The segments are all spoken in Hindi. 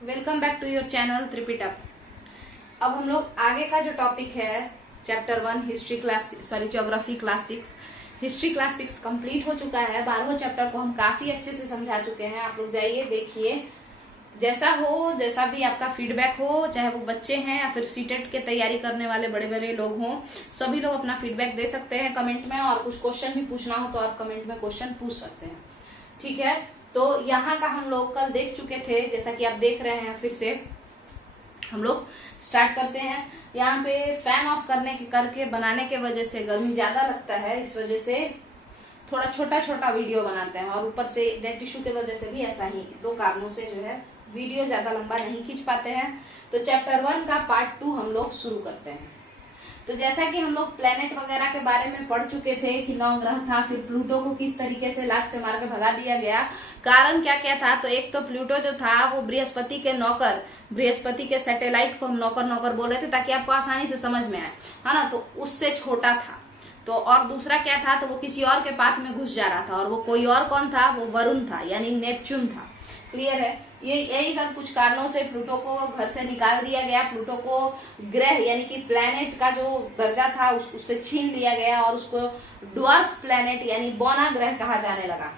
Welcome back to your channel Tripitak. अब हम लोग आगे का जो टॉपिक है chapter 1 geography class 6 history class 6 complete हो चुका है। 12वां चैप्टर को हम काफी अच्छे से समझा चुके हैं। आप लोग जाइए देखिए, जैसा भी आपका फीडबैक हो, चाहे वो बच्चे हैं या फिर सीटेट के तैयारी करने वाले बड़े बड़े लोग हों, सभी लोग अपना फीडबैक दे सकते हैं कमेंट में। और कुछ क्वेश्चन भी पूछना हो तो आप कमेंट में क्वेश्चन पूछ सकते हैं, ठीक है। तो यहाँ का हम लोग कल देख चुके थे, जैसा कि आप देख रहे हैं। फिर से हम लोग स्टार्ट करते हैं। यहाँ पे फैन ऑफ करके बनाने के वजह से गर्मी ज्यादा लगता है, इस वजह से थोड़ा छोटा छोटा वीडियो बनाते हैं। और ऊपर से नेट इशू के वजह से भी ऐसा ही दो कारणों से जो है वीडियो ज्यादा लंबा नहीं खींच पाते हैं। तो चैप्टर 1 का पार्ट 2 हम लोग शुरू करते हैं। तो जैसा कि हम लोग प्लेनेट वगैरह के बारे में पढ़ चुके थे कि 9 ग्रह था, फिर प्लूटो को किस तरीके से लात से मार के भगा दिया गया, कारण क्या क्या था। तो एक तो प्लूटो जो था वो बृहस्पति के सैटेलाइट को हम नौकर बोल रहे थे ताकि आपको आसानी से समझ में आए, है ना। तो उससे छोटा था। तो और दूसरा क्या था, तो वो किसी और के पाथ में घुस जा रहा था, और वो कोई और कौन था, वो वरुण था, यानी नेपच्यून था। क्लियर है। यही सब कुछ कारणों से प्लूटो को घर से निकाल दिया गया। प्लूटो को ग्रह यानी कि प्लैनेट का जो दर्जा था उससे छीन लिया गया और उसको ड्वार्फ प्लैनेट यानी बौना ग्रह कहा जाने लगा।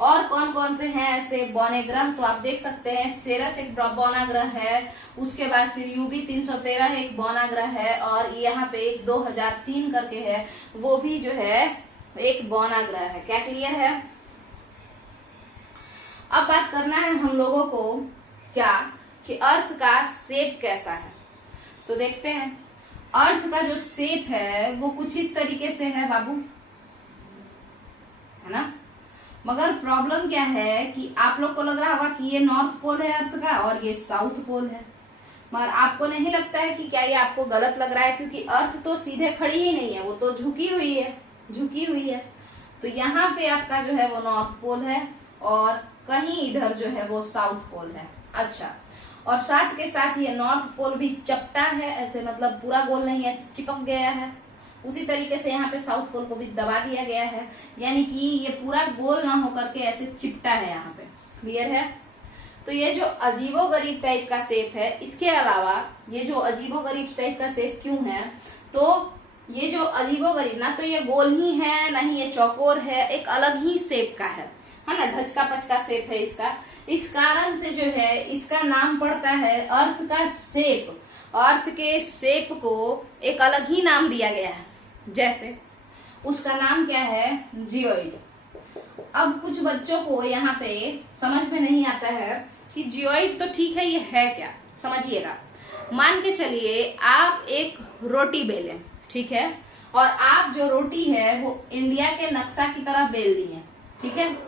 और कौन कौन से हैं ऐसे बौने ग्रह, तो आप देख सकते हैं सेरस एक बौना ग्रह है, उसके बाद फिर यूबी 313 एक बौना ग्रह है, और यहाँ पे एक 2003 करके है, वो भी जो है एक बौना ग्रह है। क्या क्लियर है। अब बात करना है हम लोगों को क्या कि अर्थ का शेप कैसा है। तो देखते हैं अर्थ का जो शेप है वो कुछ इस तरीके से है बाबू, है ना। मगर प्रॉब्लम क्या है कि आप लोग को लग रहा होगा कि ये नॉर्थ पोल है अर्थ का और ये साउथ पोल है, मगर आपको नहीं लगता है कि क्या ये आपको गलत लग रहा है, क्योंकि अर्थ तो सीधे खड़ी ही नहीं है, वो तो झुकी हुई है। तो यहाँ पे आपका जो है वो नॉर्थ पोल है और कहीं इधर जो है वो साउथ पोल है। अच्छा, और साथ के साथ ये नॉर्थ पोल भी चपटा है, ऐसे मतलब पूरा गोल नहीं, ऐसे चिपक गया है। उसी तरीके से यहाँ पे साउथ पोल को भी दबा दिया गया है, यानी कि ये पूरा गोल ना होकर के ऐसे चिपटा है यहाँ पे। क्लियर है। तो ये जो अजीबोगरीब टाइप का शेप है, इसके अलावा ये जो अजीबोगरीब टाइप का शेप क्यों है, तो ये जो अजीबोगरीब ना तो ये गोल ही है, ना ही ये चौकोर है, एक अलग ही शेप का है ना, ढचका पचका शेप है इसका। इस कारण से जो है इसका नाम पड़ता है अर्थ का शेप। अर्थ के शेप को एक अलग ही नाम दिया गया है, जैसे उसका नाम क्या है, जियोइड। अब कुछ बच्चों को यहाँ पे समझ में नहीं आता है कि जियोइड तो ठीक है, ये है क्या। समझिएगा, मान के चलिए आप एक रोटी बेलें, ठीक है, और आप जो रोटी है वो इंडिया के नक्शा की तरह बेल दी है, ठीक है।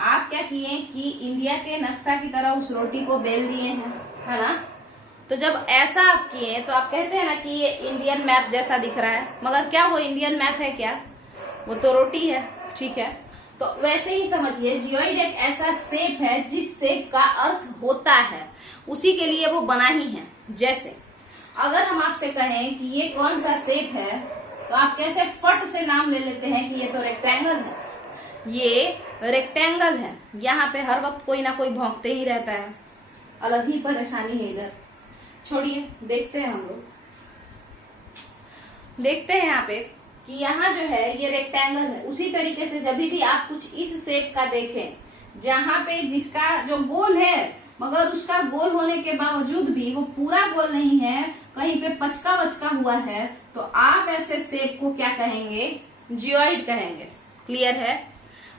आप क्या किए कि इंडिया के नक्शा की तरह उस रोटी को बेल दिए हैं, है ना। तो जब ऐसा आप किए तो आप कहते हैं ना कि ये इंडियन मैप जैसा दिख रहा है, मगर क्या वो इंडियन मैप है क्या, वो तो रोटी है, ठीक है। तो वैसे ही समझिए जियोइड एक ऐसा शेप है जिस शेप का अर्थ होता है उसी के लिए वो बना ही है। जैसे अगर हम आपसे कहें कि ये कौन सा शेप है, तो आप कैसे फट से नाम ले लेते हैं कि ये तो रेक्टेंगल है, ये रेक्टेंगल है। यहाँ पे हर वक्त कोई ना कोई भौंकते ही रहता है, अलग ही परेशानी है इधर। छोड़िए, देखते हैं हम लोग देखते हैं यहाँ पे कि यहाँ जो है ये रेक्टेंगल है। उसी तरीके से जब भी आप कुछ इस शेप का देखें, जहाँ पे जिसका जो गोल है मगर उसका गोल होने के बावजूद भी वो पूरा गोल नहीं है, कहीं पे पचका वचका हुआ है, तो आप ऐसे शेप को क्या कहेंगे, जियोइड कहेंगे। क्लियर है।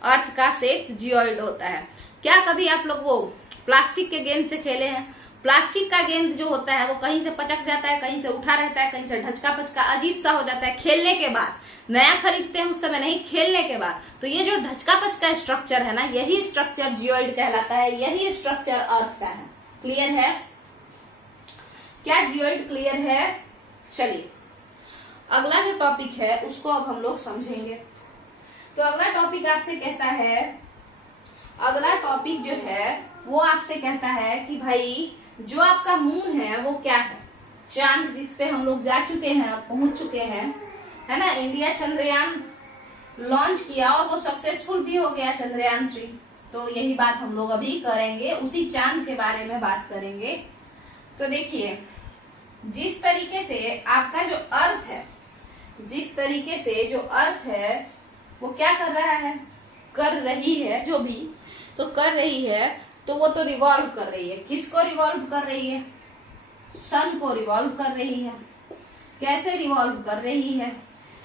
अर्थ का शेप जियोइड होता है। क्या कभी आप लोग वो प्लास्टिक के गेंद से खेले हैं। प्लास्टिक का गेंद जो होता है वो कहीं से पचक जाता है, कहीं से उठा रहता है, कहीं से ढचका पचका अजीब सा हो जाता है खेलने के बाद। नया खरीदते हैं उस समय नहीं, खेलने के बाद। तो ये जो ढचका पचका स्ट्रक्चर है ना, यही स्ट्रक्चर जियोइड कहलाता है, यही स्ट्रक्चर अर्थ का है। क्लियर है। क्या जियोइड क्लियर है। चलिए अगला जो टॉपिक है उसको अब हम लोग समझेंगे। तो अगला टॉपिक आपसे कहता है, अगला टॉपिक जो है वो आपसे कहता है कि भाई जो आपका मून है वो क्या है, चांद जिसपे हम लोग जा चुके हैं, पहुंच चुके हैं, है ना। इंडिया चंद्रयान लॉन्च किया और वो सक्सेसफुल भी हो गया, चंद्रयान 3, तो यही बात हम लोग अभी करेंगे, उसी चांद के बारे में बात करेंगे। तो देखिए, जिस तरीके से आपका जो अर्थ है, जिस तरीके से जो अर्थ है वो क्या कर रहा है, कर रही है, जो भी तो कर रही है, तो वो तो रिवॉल्व कर रही है। किसको रिवॉल्व कर रही है? सन को रिवॉल्व कर रही है। कैसे रिवॉल्व कर रही है?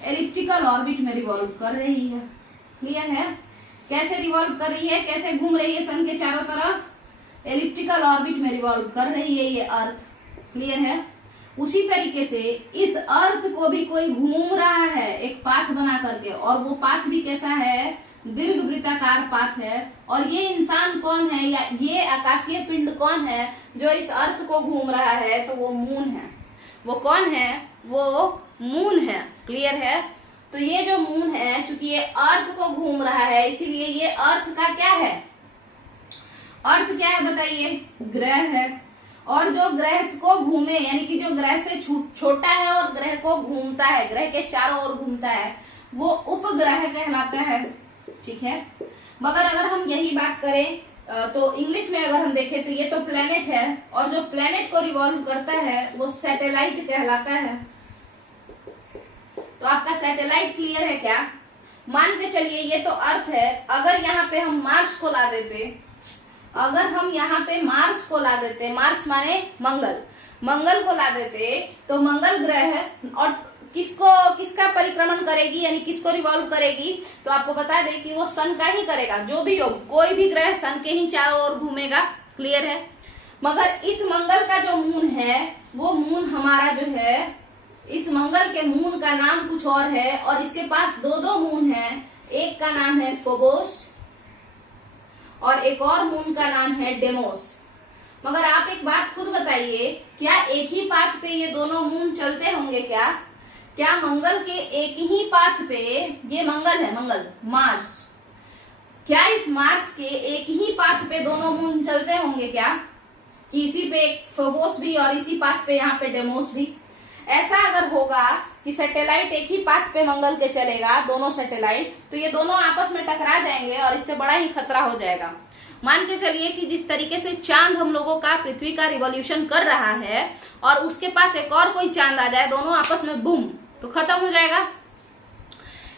एलिप्टिकल ऑर्बिट में रिवॉल्व कर रही है। क्लियर है? कैसे रिवॉल्व कर रही है, कैसे घूम रही है सन के चारों तरफ? एलिप्टिकल ऑर्बिट में रिवॉल्व कर रही है ये अर्थ। क्लियर है? उसी तरीके से इस अर्थ को भी कोई घूम रहा है एक पाथ बना करके, और वो पाथ भी कैसा है? दीर्घ वृत्ताकार पाथ है। और ये इंसान कौन है, या ये आकाशीय पिंड कौन है जो इस अर्थ को घूम रहा है? तो वो मून है। वो कौन है? वो मून है। क्लियर है? तो ये जो मून है, चूंकि ये अर्थ को घूम रहा है, इसीलिए ये अर्थ का क्या है? अर्थ क्या है बताइए? ग्रह है। और जो ग्रह को घूमे, यानी कि जो ग्रह से छोटा है और ग्रह को घूमता है, ग्रह के चारों ओर घूमता है, वो उपग्रह कहलाता है। ठीक है? मगर अगर हम यही बात करें तो इंग्लिश में अगर हम देखें तो ये तो प्लेनेट है, और जो प्लेनेट को रिवॉल्व करता है वो सैटेलाइट कहलाता है। तो आपका सैटेलाइट क्लियर है क्या? मान के चलिए ये तो अर्थ है, अगर यहाँ पे हम मार्स को ला देते, अगर हम यहाँ पे मार्स को ला देते, मार्स माने मंगल, मंगल को ला देते, तो मंगल ग्रह और किसका परिक्रमण करेगी, यानी किसको रिवॉल्व करेगी? तो आपको बता दें कि वो सन का ही करेगा। जो भी हो, कोई भी ग्रह सन के ही चारों ओर घूमेगा। क्लियर है? मगर इस मंगल का जो मून है, वो मून हमारा जो है, इस मंगल के मून का नाम कुछ और है, और इसके पास दो मून है। एक का नाम है फोबोस और एक और मून का नाम है डेमोस। मगर आप एक बात खुद बताइए, क्या एक ही पाथ पे ये दोनों मून चलते होंगे क्या? क्या मंगल के एक ही पाथ पे, ये मंगल है, मंगल मार्स, क्या इस मार्स के एक ही पाथ पे दोनों मून चलते होंगे क्या? कि इसी पे फोबोस भी और इसी पाथ पे यहाँ पे डेमोस भी? ऐसा अगर होगा कि सैटेलाइट एक ही पाथ पे मंगल के चलेगा, दोनों सैटेलाइट, तो ये दोनों आपस में टकरा जाएंगे और इससे बड़ा ही खतरा हो जाएगा। मान के चलिए कि जिस तरीके से चांद हम लोगों का पृथ्वी का रिवॉल्यूशन कर रहा है, और उसके पास एक और कोई चांद आ जाए, दोनों आपस में बूम, तो खत्म हो जाएगा।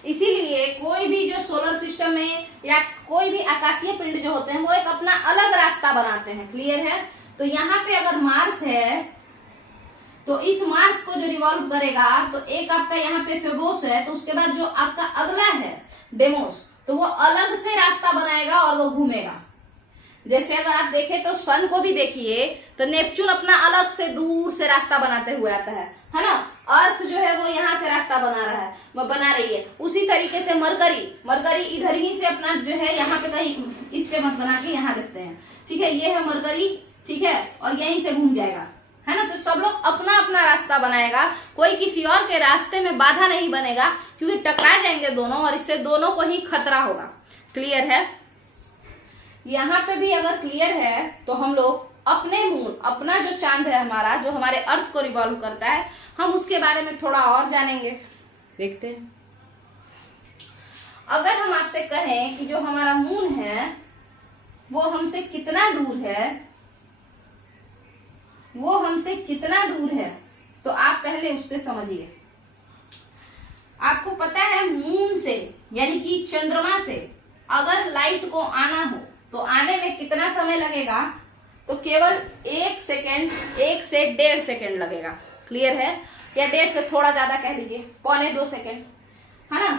इसीलिए कोई भी जो सोलर सिस्टम में या कोई भी आकाशीय पिंड जो होते हैं, वो एक अपना अलग रास्ता बनाते हैं। क्लियर है? तो यहाँ पे अगर मार्स है, तो इस मार्स को जो रिवॉल्व करेगा, तो एक आपका यहाँ पे फेबोस है, तो उसके बाद जो आपका अगला है डेमोस, तो वो अलग से रास्ता बनाएगा और वो घूमेगा। जैसे अगर आप देखें तो सन को भी देखिए, तो नेपच्यून अपना अलग से दूर से रास्ता बनाते हुए आता है ना? अर्थ जो है वो यहाँ से रास्ता बना रहा है, वो बना रही है। उसी तरीके से मरकरी इधर ही से अपना जो है, यहाँ पे कहीं इस पे मत बना के यहाँ लिखते हैं। ठीक है? ये है मरकरी। ठीक है? और यहीं से घूम जाएगा, है ना? तो सब लोग अपना अपना रास्ता बनाएगा, कोई किसी और के रास्ते में बाधा नहीं बनेगा, क्योंकि टकरा जाएंगे दोनों और इससे दोनों को ही खतरा होगा। क्लियर है? यहाँ पे भी अगर क्लियर है, तो हम लोग अपने मून, अपना जो चांद है हमारा, जो हमारे अर्थ को रिवॉल्व करता है, हम उसके बारे में थोड़ा और जानेंगे। देखते हैं। अगर हम आपसे कहें कि जो हमारा मून है वो हमसे कितना दूर है, वो हमसे कितना दूर है, तो आप पहले उससे समझिए। आपको पता है मून से, यानी कि चंद्रमा से अगर लाइट को आना हो तो आने में कितना समय लगेगा? तो केवल 1 सेकेंड, 1 से 1.5 सेकेंड लगेगा। क्लियर है? या 1.5 से थोड़ा ज्यादा कह लीजिए, 1.25 सेकेंड, है ना?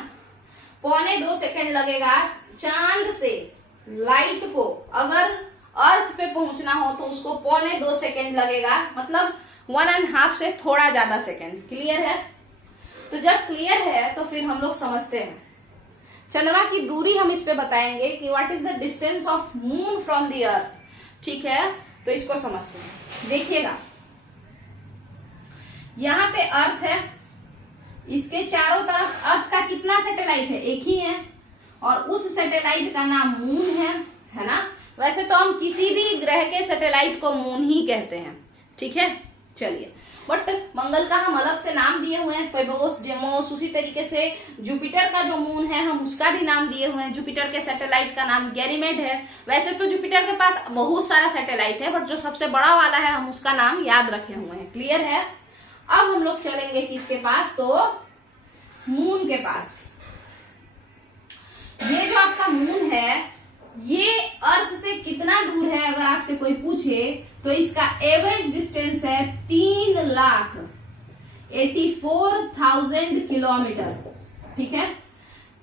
1.25 सेकेंड लगेगा चांद से लाइट को अगर अर्थ पे पहुंचना हो, तो उसको 1.25 सेकेंड लगेगा, मतलब 1.5 से थोड़ा ज्यादा सेकेंड। क्लियर है? तो जब क्लियर है तो फिर हम लोग समझते हैं। चंद्रमा की दूरी हम इस पे बताएंगे कि what is the distance of moon from the earth. ठीक है? तो इसको समझते हैं। देखिएगा, यहाँ पे अर्थ है, इसके चारों तरफ अर्थ का कितना सैटेलाइट है? एक ही है, और उस सैटेलाइट का नाम मून है ना? वैसे तो हम किसी भी ग्रह के सैटेलाइट को मून ही कहते हैं। ठीक है? चलिए, बट मंगल का हम अलग से नाम दिए हुए हैं, फेबोस, डेमोस। उसी तरीके से जुपिटर का जो मून है हम उसका भी नाम दिए हुए हैं। जुपिटर के सैटेलाइट का नाम गैनीमेड है। वैसे तो जुपिटर के पास बहुत सारा सैटेलाइट है, बट जो सबसे बड़ा वाला है हम उसका नाम याद रखे हुए हैं। क्लियर है? अब हम लोग चलेंगे किसके पास, तो मून के पास। ये जो आपका मून है ये अर्थ से कितना दूर है अगर आपसे कोई पूछे तो इसका एवरेज डिस्टेंस है 3,84,000 किलोमीटर। ठीक है,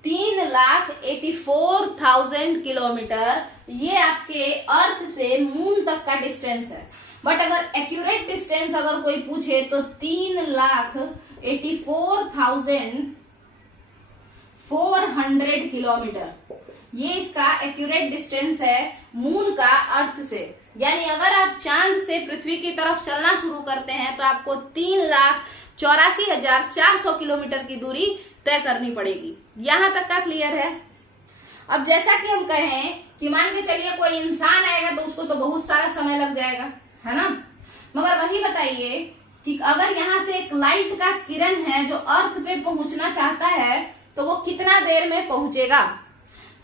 3,84,000 किलोमीटर ये आपके अर्थ से मून तक का डिस्टेंस है। बट अगर एक्यूरेट डिस्टेंस अगर कोई पूछे तो 3,84,400 किलोमीटर ये इसका एक्यूरेट डिस्टेंस है मून का अर्थ से। यानी अगर आप चांद से पृथ्वी की तरफ चलना शुरू करते हैं तो आपको 3,84,400 किलोमीटर की दूरी तय करनी पड़ेगी। यहां तक का क्लियर है? अब जैसा कि हम कहें कि मान के चलिए कोई इंसान आएगा तो उसको तो बहुत सारा समय लग जाएगा, है ना। मगर वही बताइए कि अगर यहाँ से एक लाइट का किरण है जो अर्थ पे पहुंचना चाहता है तो वो कितना देर में पहुंचेगा।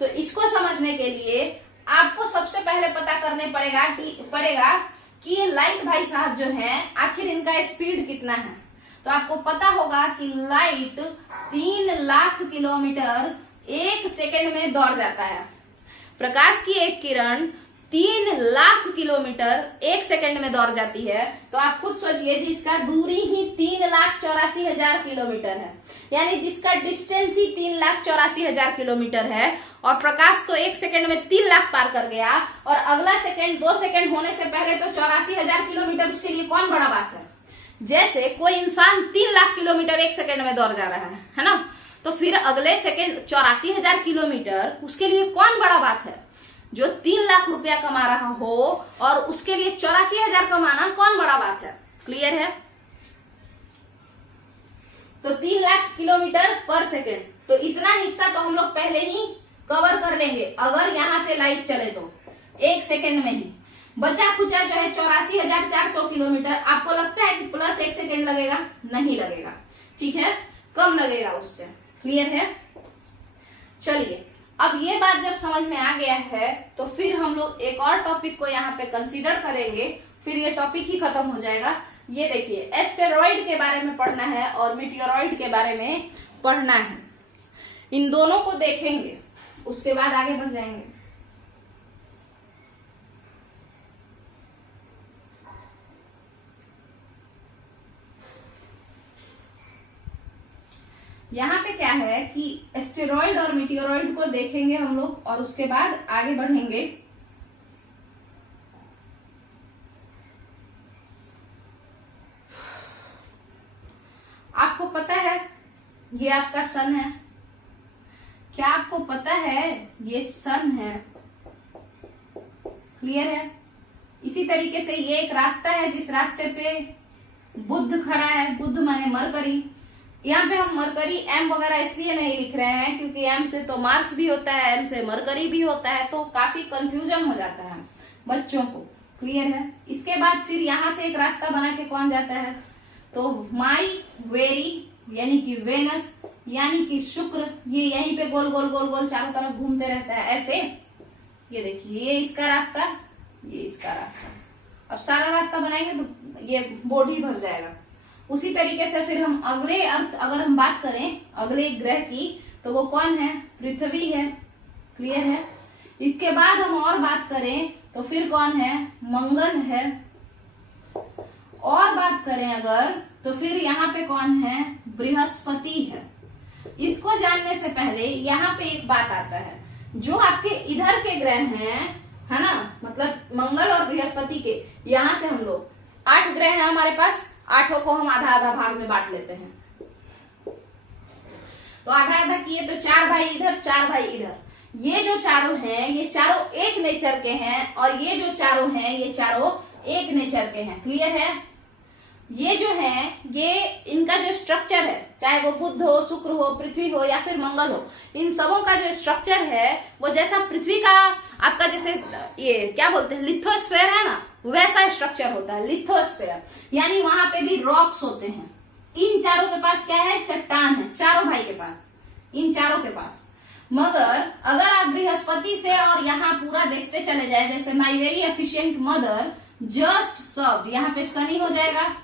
तो इसको समझने के लिए आपको सबसे पहले पता करने पड़ेगा कि ये लाइट भाई साहब जो हैं आखिर इनका स्पीड कितना है। तो आपको पता होगा कि लाइट 3 लाख किलोमीटर 1 सेकेंड में दौड़ जाता है। प्रकाश की एक किरण 3 लाख किलोमीटर 1 सेकेंड में दौड़ जाती है। तो आप खुद सोचिए जिसका दूरी ही 3,84,000 किलोमीटर है, यानी जिसका डिस्टेंस ही 3,84,000 किलोमीटर है, और प्रकाश तो 1 सेकेंड में 3 लाख पार कर गया, और अगला सेकेंड 2 सेकेंड होने से पहले तो 84,000 किलोमीटर, उसके लिए कौन बड़ा बात है। जैसे कोई इंसान 3 लाख किलोमीटर 1 सेकेंड में दौड़ जा रहा है ना, तो फिर अगले सेकेंड 84,000 किलोमीटर उसके लिए कौन बड़ा बात है। जो 3 लाख रुपया कमा रहा हो और उसके लिए 84,000 कमाना कौन बड़ा बात है। क्लियर है? तो 3 लाख किलोमीटर पर सेकेंड, तो इतना हिस्सा तो हम लोग पहले ही कवर कर लेंगे अगर यहां से लाइट चले तो 1 सेकेंड में ही। बचा खुचा जो है 84,400 किलोमीटर। आपको लगता है कि प्लस 1 सेकेंड लगेगा? नहीं लगेगा, ठीक है, कम लगेगा उससे। क्लियर है? चलिए, अब ये बात जब समझ में आ गया है तो फिर हम लोग एक और टॉपिक को यहाँ पे कंसीडर करेंगे, फिर ये टॉपिक ही खत्म हो जाएगा। ये देखिए, एस्टेरॉइड के बारे में पढ़ना है और मीटियोरॉइड के बारे में पढ़ना है। इन दोनों को देखेंगे, उसके बाद आगे बढ़ जाएंगे। यहाँ पे क्या है कि एस्टेरॉइड और मीटियोरॉइड को देखेंगे हम लोग और उसके बाद आगे बढ़ेंगे। आपको पता है ये आपका सन है? क्या आपको पता है ये सन है? क्लियर है? इसी तरीके से ये एक रास्ता है जिस रास्ते पे बुध खड़ा है। बुध माने मरकरी। यहाँ पे हम मरकरी एम वगैरह इसलिए नहीं लिख रहे हैं क्योंकि एम से तो मार्स भी होता है, एम से मरकरी भी होता है, तो काफी कंफ्यूजन हो जाता है बच्चों को। क्लियर है? इसके बाद फिर यहाँ से एक रास्ता बना के कौन जाता है, तो माई वेरी यानी कि वेनस यानी कि शुक्र, ये यहीं पे गोल गोल गोल गोल चारों तरफ घूमते रहता है ऐसे। ये देखिए, ये इसका रास्ता, ये इसका रास्ता। अब सारा रास्ता बनाएंगे तो ये बोर्ड ही भर जाएगा। उसी तरीके से फिर हम अगले अर्थ अगर हम बात करें अगले ग्रह की तो वो कौन है? पृथ्वी है। क्लियर है? इसके बाद हम और बात करें तो फिर कौन है? मंगल है। और बात करें अगर तो फिर यहाँ पे कौन है? बृहस्पति है। इसको जानने से पहले यहाँ पे एक बात आता है, जो आपके इधर के ग्रह हैं, है ना, मतलब मंगल और बृहस्पति के, यहाँ से हम लोग 8 ग्रह हैं हमारे पास। 8 को हम आधा आधा भाग में बांट लेते हैं, तो आधा आधा किए तो 4 भाई इधर 4 भाई इधर। ये जो चारों हैं ये चारों एक नेचर के हैं, और ये जो चारों हैं ये चारों एक नेचर के हैं। क्लियर है? ये जो है ये इनका जो स्ट्रक्चर है, चाहे वो बुध हो, शुक्र हो, पृथ्वी हो या फिर मंगल हो, इन सबों का जो स्ट्रक्चर है वो जैसा पृथ्वी का आपका जैसे ये क्या बोलते हैं लिथोस्फेयर है ना, वैसा स्ट्रक्चर होता है लिथोस्फेयर, यानी वहां पे भी रॉक्स होते हैं। इन चारों के पास क्या है, चट्टान है, चारों भाई के पास, इन चारों के पास। मगर अगर आप बृहस्पति से और यहाँ पूरा देखते चले जाए, जैसे my very efficient mother just serve, यहाँ पे शनि हो जाएगा,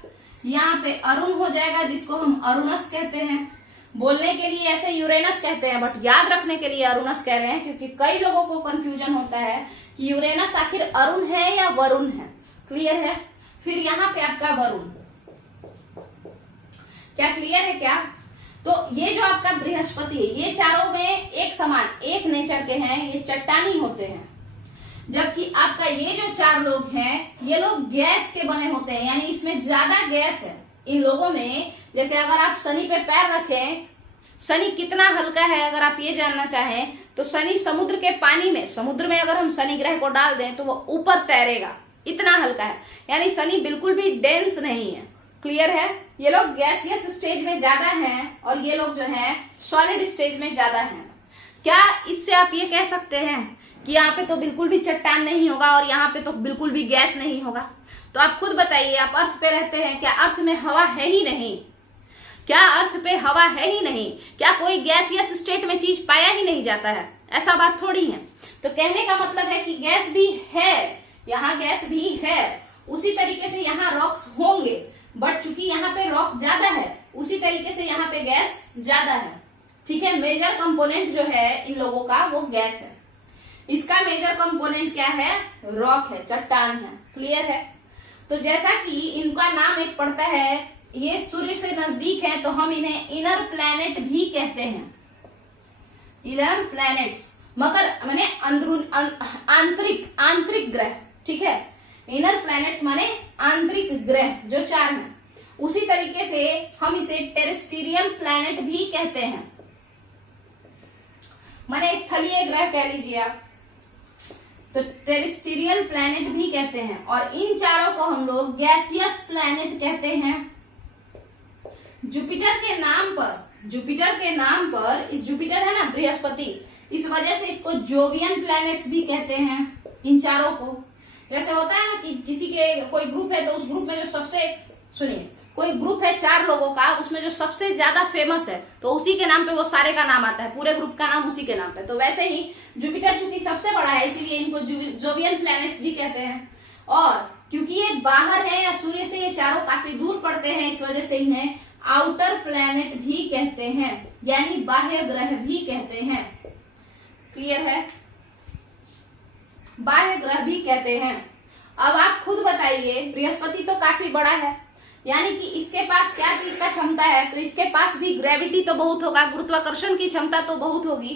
यहाँ पे अरुण हो जाएगा जिसको हम अरुणस कहते हैं। बोलने के लिए ऐसे यूरेनस कहते हैं, बट याद रखने के लिए अरुणस कह रहे हैं, क्योंकि कई लोगों को कंफ्यूजन होता है कि यूरेनस आखिर अरुण है या वरुण है। क्लियर है? फिर यहाँ पे आपका वरुण, क्या क्लियर है क्या? तो ये जो आपका बृहस्पति है, ये चारों में एक समान, एक नेचर के हैं, ये चट्टानी होते हैं। जबकि आपका ये जो चार लोग हैं, ये लोग गैस के बने होते हैं, यानी इसमें ज्यादा गैस है इन लोगों में। जैसे अगर आप शनि पे पैर रखें, शनि कितना हल्का है अगर आप ये जानना चाहें तो शनि समुद्र के पानी में, समुद्र में अगर हम शनि ग्रह को डाल दें तो वो ऊपर तैरेगा, इतना हल्का है। यानी शनि बिल्कुल भी डेंस नहीं है। क्लियर है? ये लोग गैसियस स्टेज में ज्यादा हैं और ये लोग जो हैं सॉलिड स्टेज में ज्यादा हैं। क्या इससे आप ये कह सकते हैं कि यहाँ पे तो बिल्कुल भी चट्टान नहीं होगा और यहाँ पे तो बिल्कुल भी गैस नहीं होगा? तो आप खुद बताइए, आप अर्थ पे रहते हैं, क्या अर्थ में हवा है ही नहीं? क्या अर्थ पे हवा है ही नहीं? क्या कोई गैसियस स्टेट में चीज पाया ही नहीं जाता है? ऐसा बात थोड़ी है। तो कहने का मतलब है कि गैस भी है, यहाँ गैस भी है, उसी तरीके से यहाँ रॉक्स होंगे, बट चूंकि यहाँ पे रॉक ज्यादा है उसी तरीके से यहाँ पे गैस ज्यादा है। ठीक है? मेजर कंपोनेंट जो है इन लोगों का वो गैस है। इसका मेजर कंपोनेंट क्या है? रॉक है, चट्टान है। क्लियर है? तो जैसा कि इनका नाम एक पड़ता है, ये सूर्य से नजदीक है तो हम इन्हें इनर प्लैनेट भी कहते हैं, इनर प्लैनेट्स, मगर माने अंदरून आंतरिक ग्रह। ठीक है? इनर प्लैनेट्स माने आंतरिक ग्रह जो चार हैं। उसी तरीके से हम इसे टेरेस्ट्रियल प्लैनेट भी कहते हैं, माने स्थलीय ग्रह कह लीजिए आप, तो टेरेस्ट्रियल प्लैनेट भी कहते हैं। और इन चारों को हम लोग गैसियस प्लैनेट कहते हैं। जुपिटर के नाम पर इस जुपिटर है ना बृहस्पति, इस वजह से इसको जोवियन प्लैनेट्स भी कहते हैं इन चारों को। जैसे होता है ना कि किसी के कोई ग्रुप है तो उस ग्रुप में जो सबसे, सुनिए, कोई ग्रुप है चार लोगों का, उसमें जो सबसे ज्यादा फेमस है तो उसी के नाम पे वो सारे का नाम आता है, पूरे ग्रुप का नाम उसी के नाम पे। तो वैसे ही जुपिटर चूंकि सबसे बड़ा है इसीलिए इनको जोवियन प्लैनेट्स भी कहते हैं। और क्योंकि ये बाहर है या सूर्य से ये चारों काफी दूर पड़ते हैं, इस वजह से इन्हें आउटर प्लैनेट भी कहते हैं, यानी बाह्य ग्रह भी कहते हैं। क्लियर है? बाह्य ग्रह भी कहते हैं। अब आप खुद बताइए, बृहस्पति तो काफी बड़ा है, यानी कि इसके पास क्या चीज का क्षमता है? तो इसके पास भी ग्रेविटी तो बहुत होगा, गुरुत्वाकर्षण की क्षमता तो बहुत होगी।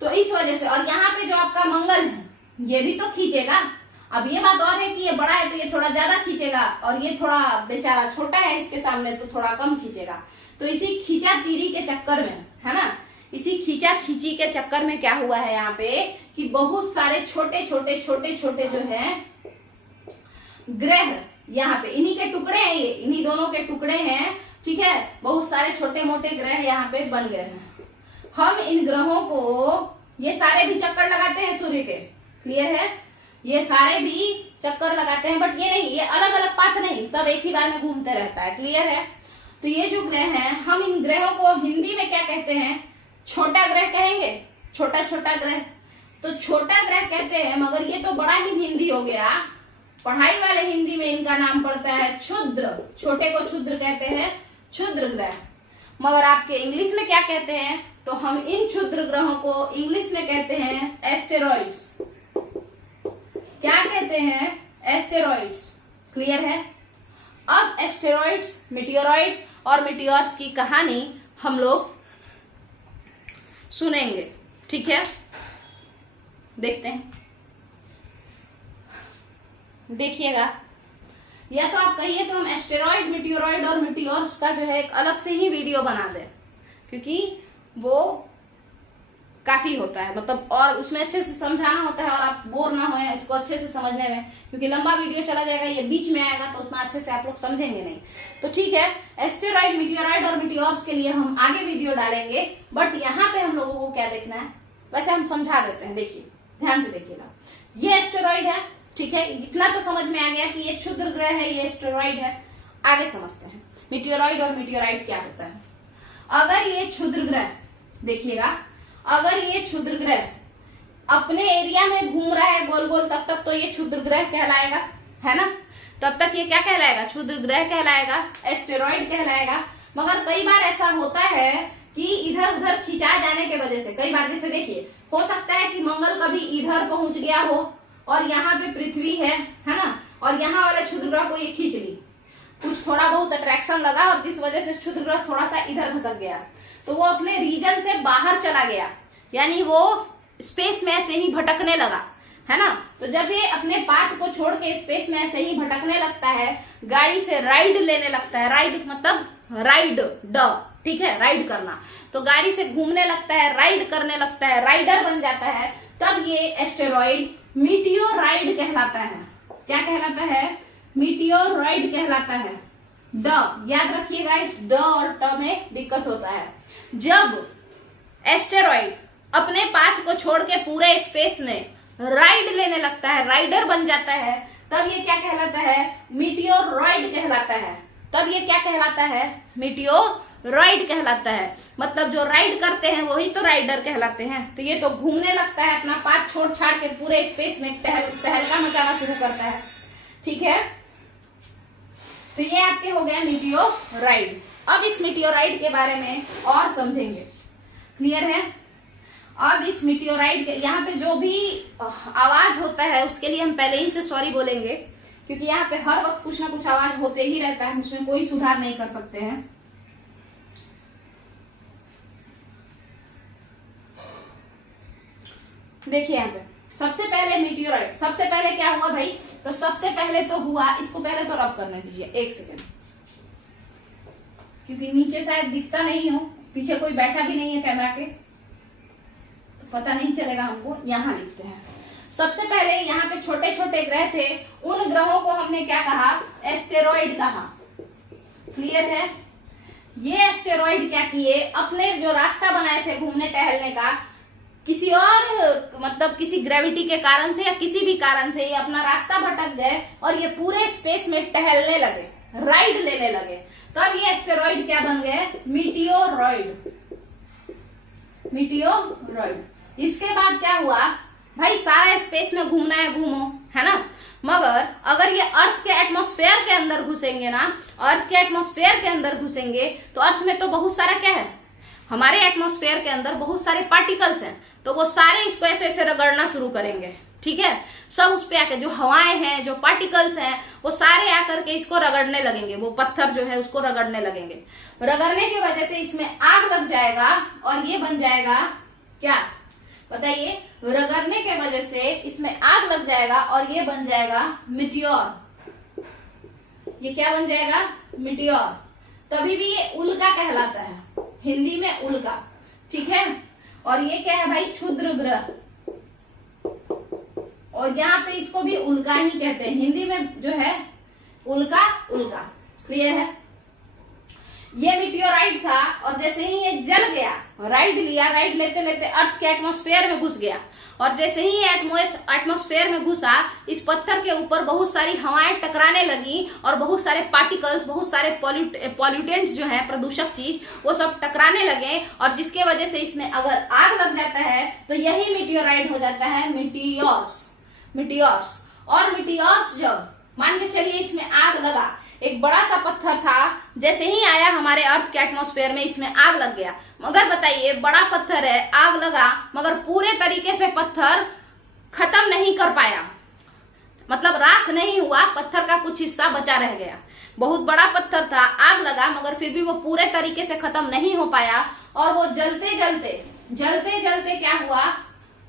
तो इस वजह से, और यहाँ पे जो आपका मंगल है ये भी तो खींचेगा। अब ये बात और है कि ये बड़ा है तो ये थोड़ा ज्यादा खींचेगा, और ये थोड़ा बेचारा छोटा है इसके सामने तो थोड़ा कम खींचेगा। तो इसी खींचा तीरी के चक्कर में, है ना, इसी खींचा खींची के चक्कर में क्या हुआ है यहाँ पे कि बहुत सारे छोटे छोटे जो है ग्रह, यहाँ पे इन्हीं के टुकड़े हैं, ये इन्हीं दोनों के टुकड़े हैं। ठीक है? बहुत सारे छोटे मोटे ग्रह यहाँ पे बन गए हैं। हम इन ग्रहों को, ये सारे भी चक्कर लगाते हैं सूर्य के। क्लियर है? ये सारे भी चक्कर लगाते हैं, बट ये नहीं, ये अलग अलग पाथ नहीं, सब एक ही बार में घूमते रहता है। क्लियर है? तो ये जो ग्रह हैं, हम इन ग्रहों को हिंदी में क्या कहते हैं? छोटा ग्रह कहेंगे, छोटा ग्रह। तो छोटा ग्रह कहते हैं, मगर ये तो बड़ा ही हिंदी हो गया। पढ़ाई वाले हिंदी में इनका नाम पड़ता है क्षुद्र, छोटे को क्षुद्र कहते हैं, क्षुद्र ग्रह। मगर आपके इंग्लिश में क्या कहते हैं? तो हम इन क्षुद्र ग्रहों को इंग्लिश में कहते हैं एस्टेरॉइड्स। क्या कहते हैं? एस्टेरॉइड्स। क्लियर है? अब एस्टेरॉइड्स, मीटियोरॉइड और मीटियोर्स की कहानी हम लोग सुनेंगे। ठीक है? देखते हैं, देखिएगा। या तो आप कहिए तो हम एस्टेरॉइड, मीटियोरॉइड और मीटियोर्स का जो है एक अलग से ही वीडियो बना दें, क्योंकि वो काफी होता है, मतलब और उसमें अच्छे से समझाना होता है और आप बोर ना होए इसको अच्छे से समझने में, क्योंकि लंबा वीडियो चला जाएगा, ये बीच में आएगा तो उतना अच्छे से आप लोग समझेंगे नहीं। तो ठीक है, एस्टेरॉइड, मीटियोरॉइड और मीटियोर्स के लिए हम आगे वीडियो डालेंगे, बट यहाँ पे हम लोगों को क्या देखना है, वैसे हम समझा देते हैं। देखिए, ध्यान से देखिएगा। ये एस्टेरॉइड है, ठीक है, इतना तो समझ में आ गया कि ये क्षुद्र ग्रह है, ये एस्टेरॉइड है। आगे समझते हैं मीटियोरॉइड और मीटियोराइट क्या होता है। अगर ये क्षुद्र ग्रह, देखिएगा, अगर ये क्षुद्र ग्रह अपने एरिया में घूम रहा है गोल गोल, तब तक तो ये क्षुद्र ग्रह कहलाएगा, है ना। तब तक ये क्या कहलाएगा, क्षुद्र ग्रह कहलाएगा, एस्टेरॉइड कहलाएगा। मगर कई बार ऐसा होता है कि इधर उधर खिंचा जाने के वजह से, कई बार जैसे देखिए, हो सकता है कि मंगल कभी इधर पहुंच गया हो और यहाँ पे पृथ्वी है ना, और यहाँ वाले क्षुद्र ग्रह को ये खींच ली, कुछ थोड़ा बहुत अट्रैक्शन लगा और जिस वजह से क्षुद्र ग्रह थोड़ा सा इधर घसक गया, तो वो अपने रीजन से बाहर चला गया, यानी वो स्पेस में ऐसे ही भटकने लगा, है ना। तो जब ये अपने पाथ को छोड़ के स्पेस में ऐसे ही भटकने लगता है, गाड़ी से राइड लेने लगता है, राइड मतलब राइड ड, ठीक है, राइड करना, तो गाड़ी से घूमने लगता है, राइड करने लगता है, राइडर बन जाता है, तब ये एस्टेरॉइड मीटियोराइड कहलाता है। क्या कहलाता है, मीटियोराइड कहलाता है। ड याद रखिएगा, इस ड और ट में दिक्कत होता है। जब एस्टेरॉइड अपने पाथ को छोड़ के पूरे स्पेस में राइड लेने लगता है, राइडर बन जाता है, तब ये क्या कहलाता है, मीटियोरॉइड कहलाता है। तब ये क्या कहलाता है, मीटियोरॉइड कहलाता है। मतलब जो राइड करते हैं वही तो राइडर कहलाते हैं। तो ये तो घूमने लगता है, अपना पाथ छोड़ छाड़ के पूरे स्पेस में तहलका मचाना शुरू करता है, ठीक है। तो ये आपके हो गया मीटियोराइड। अब इस मीटियोराइड के बारे में और समझेंगे, क्लियर है। अब इस मीटियोराइड के यहाँ पे जो भी आवाज होता है उसके लिए हम पहले ही से सॉरी बोलेंगे, क्योंकि यहाँ पे हर वक्त कुछ ना कुछ आवाज होते ही रहता है, उसमें कोई सुधार नहीं कर सकते हैं। देखिए यहाँ पे सबसे पहले मीटियोराइड, सबसे पहले क्या हुआ भाई, तो सबसे पहले तो हुआ, इसको पहले तो रब करने दीजिए एक सेकेंड, क्योंकि नीचे शायद दिखता नहीं हो, पीछे कोई बैठा भी नहीं है कैमरा के, तो पता नहीं चलेगा हमको। यहाँ लिखते हैं सबसे पहले, यहाँ पे छोटे छोटे ग्रह थे, उन ग्रहों को हमने क्या कहा, एस्टेरॉइड कहा, क्लियर है। ये एस्टेरॉइड क्या किए, अपने जो रास्ता बनाए थे घूमने टहलने का, किसी और मतलब किसी ग्रेविटी के कारण से या किसी भी कारण से ये अपना रास्ता भटक गए और ये पूरे स्पेस में टहलने लगे, राइड लेने लगे, तब ये एस्टेरॉइड क्या बन गए, मीटियोरॉइड, मीटियोरॉइड। इसके बाद क्या हुआ भाई, सारा स्पेस में घूमना है, घूमो, है ना। मगर अगर ये अर्थ के एटमॉस्फेयर के अंदर घुसेंगे ना, अर्थ के एटमॉस्फेयर के अंदर घुसेंगे, तो अर्थ में तो बहुत सारा क्या है, हमारे एटमॉस्फेयर के अंदर बहुत सारे पार्टिकल्स हैं, तो वो सारे इसको ऐसे ऐसे रगड़ना शुरू करेंगे, ठीक है। सब उस पे आकर जो हवाएं हैं, जो पार्टिकल्स हैं, वो सारे आकर के इसको रगड़ने लगेंगे, वो पत्थर जो है उसको रगड़ने लगेंगे। रगड़ने की वजह से इसमें आग लग जाएगा और ये बन जाएगा क्या बताइए, रगड़ने के वजह से इसमें आग लग जाएगा और ये बन जाएगा मिटियोर। ये क्या बन जाएगा, मिटियोर। तभी भी ये उल्का कहलाता है, हिंदी में उल्का, ठीक है। और ये क्या है भाई, क्षुद्र ग्रह, और यहाँ पे इसको भी उल्का ही कहते हैं, हिंदी में जो है उल्का, उल्का, क्लियर है। ये मीटियोराइड था और जैसे ही ये जल गया, राइड लिया, राइड लेते लेते अर्थ के एटमॉस्फेयर में घुस गया, और जैसे ही एटमॉस्फेयर में घुसा, इस पत्थर के ऊपर बहुत सारी हवाएं टकराने लगी और बहुत सारे पार्टिकल्स, बहुत सारे पॉल्यूटेंट्स जो हैं, प्रदूषक चीज, वो सब टकराने लगे, और जिसके वजह से इसमें अगर आग लग जाता है तो यही मीटियोराइड हो जाता है मीटियोर्स, मीटियोर्स। और मीटियोर्स जब मान के चलिए इसमें आग लगा, एक बड़ा सा पत्थर था, जैसे ही आया हमारे अर्थ के एटमॉस्फेयर में, इसमें आग लग गया। मगर बताइए, बड़ा पत्थर है, आग लगा, मगर पूरे तरीके से पत्थर खत्म नहीं कर पाया, मतलब राख नहीं हुआ, पत्थर का कुछ हिस्सा बचा रह गया। बहुत बड़ा पत्थर था, आग लगा, मगर फिर भी वो पूरे तरीके से खत्म नहीं हो पाया, और वो जलते जलते जलते जलते क्या हुआ,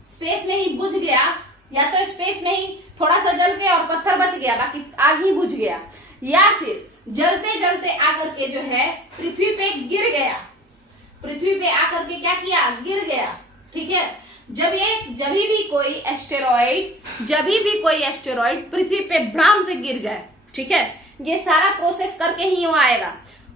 स्पेस में ही बुझ गया, या तो स्पेस में ही थोड़ा सा जल के और पत्थर बच गया, बाकी आग ही बुझ गया, या फिर जलते जलते आकर के जो है पृथ्वी पे गिर गया, पृथ्वी पे आकर के क्या किया, गिर गया, ठीक है। जब भी कोई एस्टेरॉइड पृथ्वी पे भ्राम से गिर जाए, ठीक है, ये सारा प्रोसेस करके ही वो आएगा।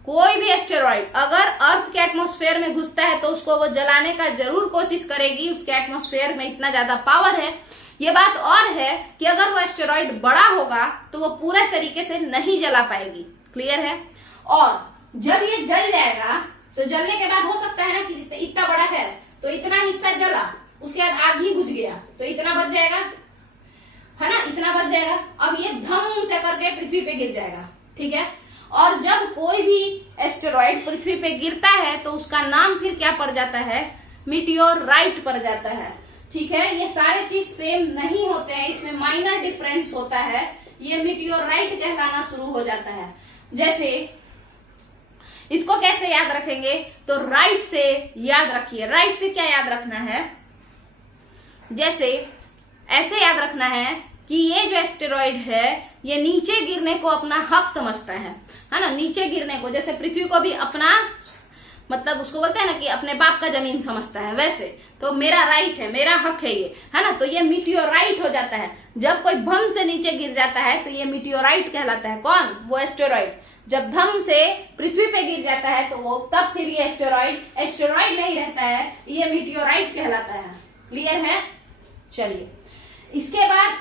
कोई भी एस्टेरॉइड अगर अर्थ के एटमॉस्फेयर में घुसता है तो उसको वो जलाने का जरूर कोशिश करेगी, उसके एटमॉस्फेयर में इतना ज्यादा पावर है ये बात और है कि अगर वो एस्टेरॉइड बड़ा होगा तो वो पूरे तरीके से नहीं जला पाएगी। क्लियर है? और जब ये जल जाएगा तो जलने के बाद हो सकता है ना कि इतना बड़ा है तो इतना हिस्सा जला, उसके बाद आग ही बुझ गया तो इतना बच जाएगा, है ना, इतना बच जाएगा। अब ये धम से करके पृथ्वी पे गिर जाएगा। ठीक है? और जब कोई भी एस्टेरॉइड पृथ्वी पे गिरता है तो उसका नाम फिर क्या पड़ जाता है? मीटियोराइट पड़ जाता है। ठीक है? ये सारे चीज सेम नहीं होते हैं, इसमें माइनर डिफरेंस होता है। ये मीटियोराइट कहलाना शुरू हो जाता है। जैसे इसको कैसे याद रखेंगे? तो राइट से याद रखिए। राइट से क्या याद रखना है? जैसे ऐसे याद रखना है कि ये जो एस्टेरॉइड है ये नीचे गिरने को अपना हक समझता है ना, नीचे गिरने को। जैसे पृथ्वी को भी अपना, मतलब उसको बोलते हैं ना कि अपने बाप का जमीन समझता है, वैसे तो मेरा राइट है, मेरा हक है ये, है ना। तो ये मीटियोराइट हो जाता है। जब कोई भम से नीचे गिर जाता है तो ये मीटियोराइट कहलाता है। कौन? वो एस्टेरॉइड। जब धम से पृथ्वी पे गिर जाता है तो वो तब फिर ये एस्टेरॉइड नहीं रहता है, ये मीटियोराइट कहलाता है। क्लियर है? चलिए, इसके बाद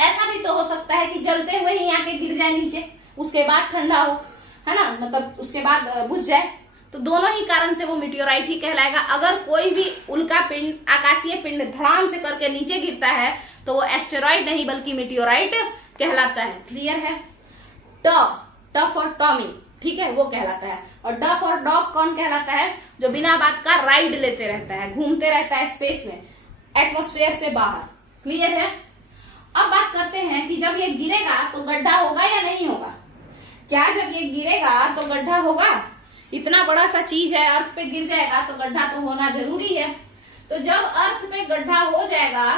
ऐसा भी तो हो सकता है कि जलते हुए ही आके गिर जाए नीचे, उसके बाद ठंडा हो, है ना, मतलब उसके बाद बुझ जाए। तो दोनों ही कारण से वो मीटियोराइट ही कहलाएगा। अगर कोई भी उल्का पिंड, आकाशीय पिंड धड़ाम से करके नीचे गिरता है तो वो एस्टेरॉइड नहीं बल्कि मीटियोराइट कहलाता है। क्लियर है? ट फॉर टॉमी, ठीक है, वो कहलाता है। और ड फॉर डॉग कौन कहलाता है? जो बिना बात का राइड लेते रहता है, घूमते रहता है स्पेस में, एटमॉस्फेयर से बाहर। क्लियर है? अब बात करते हैं कि जब ये गिरेगा तो गड्ढा होगा या नहीं होगा? क्या जब ये गिरेगा तो गड्ढा होगा? इतना बड़ा सा चीज है, अर्थ पे गिर जाएगा तो गड्ढा तो होना जरूरी है। तो जब अर्थ पे गड्ढा हो जाएगा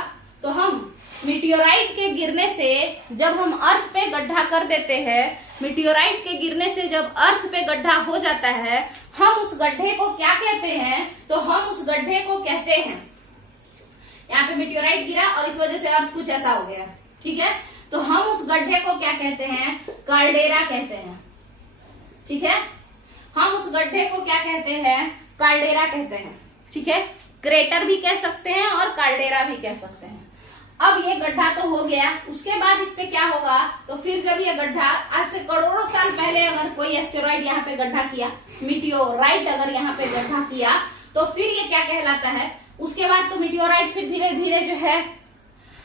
तो हम मीटियोराइट के गिरने से, जब हम अर्थ पे गड्ढा कर देते हैं, मीटियोराइट के गिरने से जब अर्थ पे गड्ढा हो जाता है, हम उस गड्ढे को क्या कहते हैं? तो हम उस गड्ढे को कहते हैं, यहाँ पे मीटियोराइट गिरा और इस वजह से अर्थ कुछ ऐसा हो गया, ठीक है, तो हम उस गड्ढे को क्या कहते हैं? कार्डेरा कहते हैं। ठीक है? हम उस गड्ढे को क्या कहते हैं? कार्डेरा कहते हैं। ठीक है? क्रेटर भी कह सकते हैं और कार्डेरा भी कह सकते हैं। अब ये गड्ढा तो हो गया, उसके बाद इस पे क्या होगा? तो फिर जब ये गड्ढा, आज से करोड़ों साल पहले अगर कोई एस्टेरॉइड यहाँ पे गड्ढा किया, मीटियोराइट अगर यहाँ पे गड्ढा किया, तो फिर ये क्या कहलाता है? उसके बाद तो मीटियोराइट फिर धीरे धीरे जो है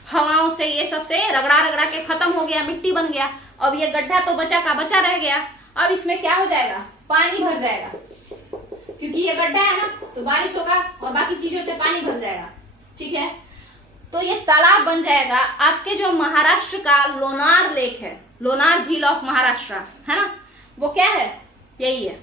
हवाओं से, ये सबसे रगड़ा रगड़ा के खत्म हो गया, मिट्टी बन गया। अब ये गड्ढा तो बचा का बचा रह गया। अब इसमें क्या हो जाएगा? पानी भर जाएगा, क्योंकि ये गड्ढा है ना, तो बारिश होगा और बाकी चीजों से पानी भर जाएगा। ठीक है? तो ये तालाब बन जाएगा। आपके जो महाराष्ट्र का लोनार लेक है, लोनार झील ऑफ महाराष्ट्र, है ना, वो क्या है? यही है।